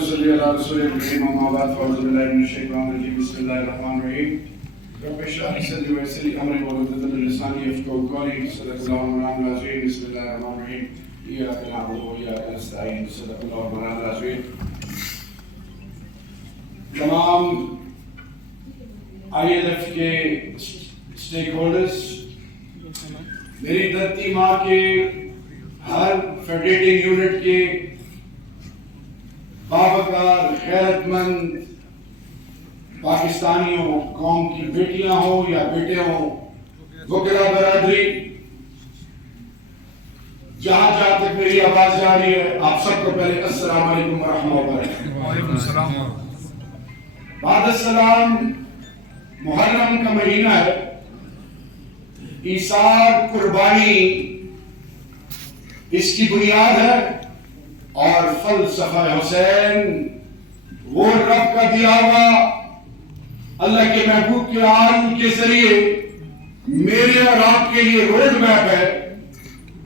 صلی اللہ رسول الکریم اما بعد فاعوذ باللہ من الشیطان الرجیم بسم اللہ الرحمن الرحیم رب اشرح لي صدري ويسر لي امري واحلل عقدة من لساني يفقهوا قولي صدق الله مولانا العظيم بسم الله الرحمن الرحیم ایاک نعبد وایاک نستعین صدق اللہ مولانا العظیم. تمام ILF کے اسٹیک ہولڈرز، میری دھرتی ماں کے ہر فیڈریٹنگ یونٹ کے باوقار غیرت مند پاکستانیوں، قوم کی بیٹیاں ہوں یا بیٹے ہوں، وکلا برادری، جہاں جہاں تک میری آواز جا رہی ہے، آپ سب کو پہلے السلام علیکم ورحمۃ اللہ وبرکاتہ. وعلیکم السلام. بعد السلام، محرم کا مہینہ ہے، ایثار قربانی اس کی بنیاد ہے، اور فلسفہ حسین وہ رب کا دیا ہوا اللہ کے محبوب کے آن کے ذریعے میرے اور آپ کے لیے روڈ میپ ہے،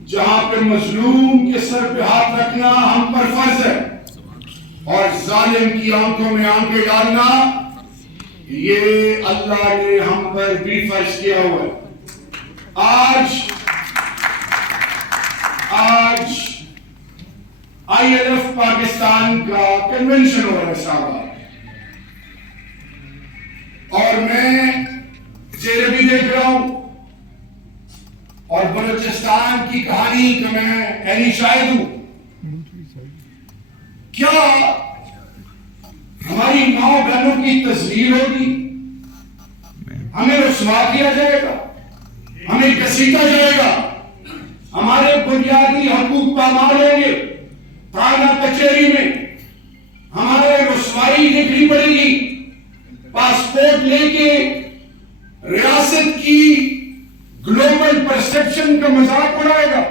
جہاں پہ مظلوم کے سر پہ ہاتھ رکھنا ہم پر فرض ہے اور ظالم کی آنکھوں میں آنکھیں ڈالنا یہ اللہ نے ہم پر بھی فرض کیا ہوا ہے. آج ILF پاکستان کا کنونشن ہو رہا ہے صاحبہ، اور میں چہرے بھی دیکھ رہا ہوں، اور بلوچستان کی کہانی کا میں عینی شاہد ہوں. کیا ہماری ماں بہنوں کی تذلیل ہوگی؟ ہمیں رسوا کیا جائے گا، ہمیں گھسیٹا جائے گا، ہمارے بنیادی حقوق پامال ہوں گے، تھانہ کچہری میں ہمارے رسوائی دیکھنی پڑے گی، پاسپورٹ لے کے ریاست کی گلوبل پرسپشن کا مذاق اڑائے گا،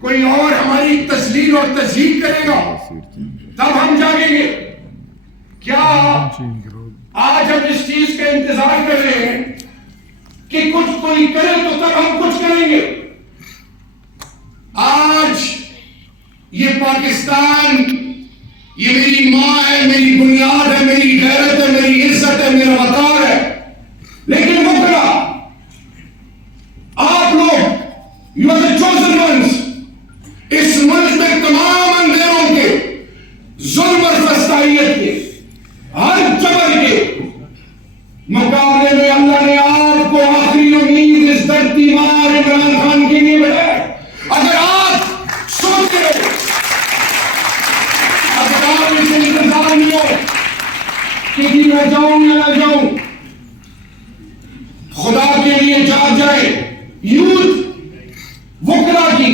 کوئی اور ہماری تذلیل اور تذہیب کرے گا، تب ہم جاگیں گے. کیا آج ہم اس چیز کا انتظار کر رہے ہیں کہ کچھ کوئی کرے تو تب ہم کچھ کریں گے؟ آج یہ پاکستان، یہ میری ماں ہے، میری بنیاد ہے، میری غیرت ہے، میری عزت ہے، میرا وقار ہے. لیکن مکرہ آپ لوگ you are the chosen ones, اس ملک میں تمام اندھیروں کے، ظلم اور فسطائیت کے، ہر جبر کے مقابلے میں اللہ نے آپ کو آخری امید اس دھرتی ماں عمران خان کے لیے بنایا. اگر آپ سوچ رہے، اگر آپ اس انتظار میں ہو کہ میں جاؤں یا نہ جاؤں، خدا کے لیے جاگ جائے. یوتھ، وکلا کی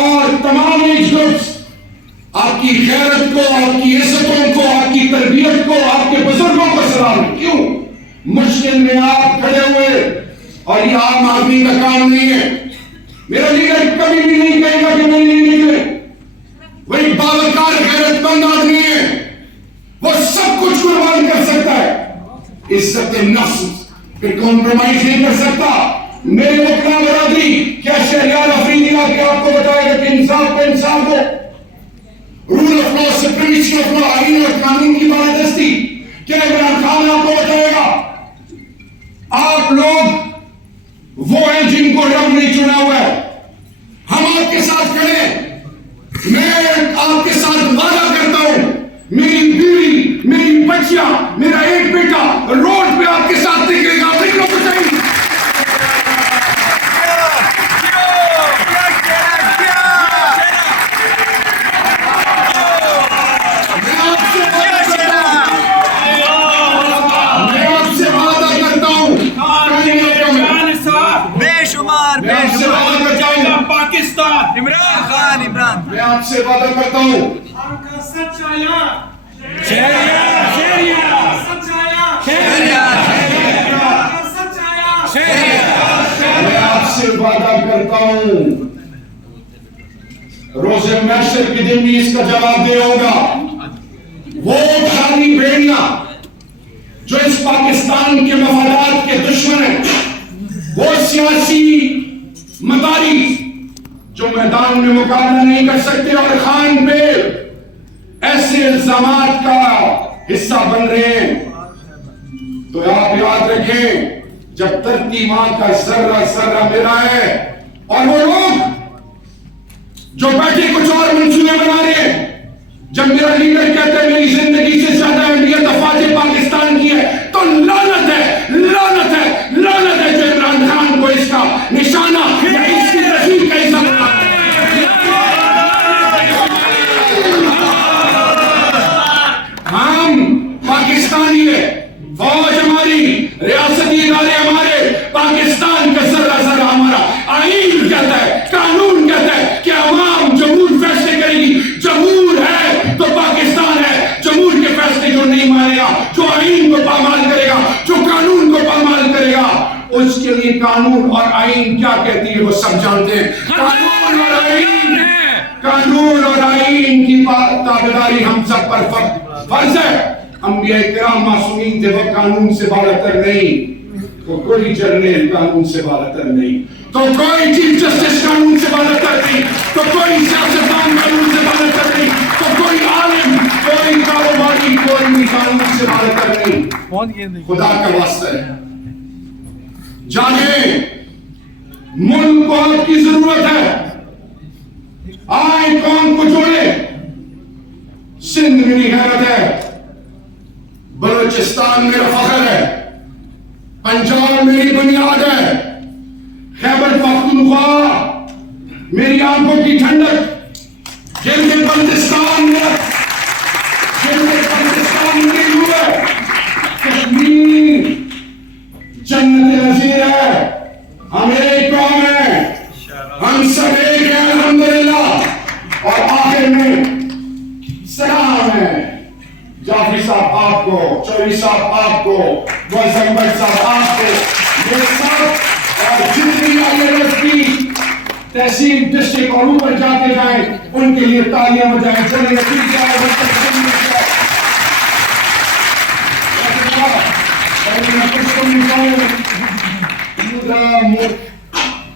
اور تمام ایج گروپس آپ کی غیرت کو، آپ کی عزتوں کو، آپ کی تربیت کو، آپ کے بزرگوں کو سلام ہے. کیوں مشکل میں آپ کھڑے ہوئے، اور یہ عام آدمی کا کام نہیں ہے. میرا لیڈر کبھی بھی نہیں کہے گا کہ میں نہیں نکلے، وہی باوقار غیرت مند آدمی ہے، وہ سب کچھ قربان کر سکتا ہے، عزت نفس پہ کمپرومائز نہیں کر سکتا. میرے وکلا برادری، کیا شہریار افریدی آ کے آپ کو بتائے گا کہ انصاف کو انصاف ہو، rule of law, supremacy of law, آئین اور قانون کی بالادستی؟ کیا عمران خان آپ کو بتائے گا؟ آپ لوگ وہ ہیں جن کو رب نے چنا ہوا ہے. ہم آپ کے ساتھ کھڑے ہیں. میں آپ کے ساتھ وعدہ کرتا ہوں، میری بیوی، میری بچیاں، میرا ایک بیٹا روڈ پہ آپ کے ساتھ نکلے گا. فکر کو چاہیے. میں آپ سے وعدہ کرتا ہوں، میں آپ سے وعدہ کرتا ہوں، روز محشر کے دن بھی اس کا جواب دے ہوگا. وہ خالی بھیڑیاں جو اس پاکستان کے مفادات کے دشمن ہیں، وہ سیاسی جو میدان میں مقابلہ نہیں کر سکتے اور خان پہ ایسے الزامات کا حصہ بن رہے ہیں، تو آپ یاد رکھیں جب دھرتی ماں کا ذرہ ذرہ میرا ہے، اور وہ لوگ جو بیٹھے کچھ اور منصوبے بنا رہے ہیں، جب میرا لیڈر کہتا ہے میری زندگی سے زیادہ اہمیت افواج پاکستان کی ہے، تو لعنت ہے، لعنت ہے، لعنت ہے جو عمران خان کو اس کا نشانہ یا اس کی رسید کا حصہ بنا ہے۔ ہم پاکستانی ہیں، فوج ہماری، ریاستی ادارے ہمارے، پاکستان کا ذرہ ذرہ ہمارا، آئین کہتا ہے، قانون کہتا ہے کہ عوام جمہور فیصلے کرے گی، جمہور ہے تو پاکستان ہے، جمہور کے فیصلے جو نہیں مانے گا، جو آئین کو پامال کرے گا، جو قانون کو پامال کرے گا، اس کے لیے قانون اور آئین کیا کہتی ہے وہ سب جانتے ہیں۔ قانون اور آئین کی تابعداری ہم سب پر فرض ہے۔ انبیاء کرام معصومین تھے، وہ قانون سے بالاتر نہیں، تو کوئی جرنیل قانون سے بالاتر نہیں، تو کوئی چیف جسٹس قانون سے بالاتر نہیں، تو کوئی سیاستدان قانون سے بالاتر نہیں، تو کوئی عالم، کوئی کاروباری، کوئی بھی قانون سے بالاتر نہیں۔ خدا کا واسطہ ہے، جانیں ملک کو آپ کی ضرورت ہے، آئیں قوم کو جوڑے۔ سندھ میری غیرت ہے، بلوچستان میرا فخر ہے، پنجاب میری بنیاد ہے، خیبر پختونخوا میری آنکھوں کی ٹھنڈک، گلگت بلتستان میری روح ہے، کشمیر جنت نظیر ہے، ہم ایک قوم ہیں، ہم سب ایک ہیں الحمدللہ۔ اور آخر میں سلام ہے جعفری صاحب آپ کو، چوہدری صاحب آپ کو، معظم بٹ صاحب آپ کو، یہ سب اور جتنی یونیورسٹی تحصیل ڈسٹرکٹ اور اوپر جاتے جائیں ان کے لیے تالیاں بجائیں، چلیں ٹھیک ہے۔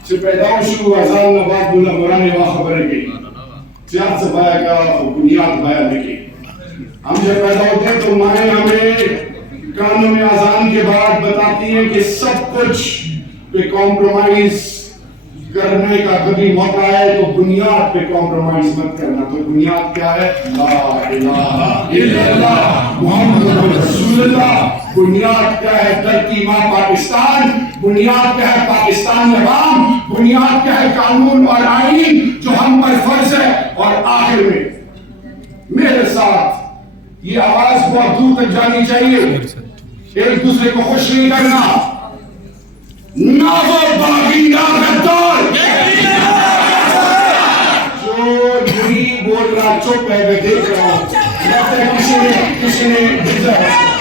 سے پیداوش ہوا اذان نبات بولا قرآن وا خبر کی سیاحت سے پایا گیا بنیاد پایا لکھی۔ ہم جب پیدا ہوتے ہیں تو مائیں ہمیں قانون اذان کے بعد بتاتی ہیں کہ سب کچھ پہ کمپرومائز کرنے کا کبھی موقع ہے تو بنیاد پہ کمپرومائز مت کرنا۔ تو بنیاد کیا ہے؟ لا الہ الا اللہ محمد رسول اللہ۔ بنیاد کیا ہے؟ دھرتی ماں پاکستان، بنیاد کیا ہے؟ پاکستان عوام، بنیاد کیا ہے؟ قانون اور آئین جو ہم پر فرض ہے۔ اور آخر میں میرے ساتھ یہ آواز بہت دور تک جانی چاہیے، ایک دوسرے کو خوش نہیں کرنا، نہ وہ باغی نہ غدار، جو نہیں بول رہا چپ ہے، میں دیکھ رہا ہوں، کسی نے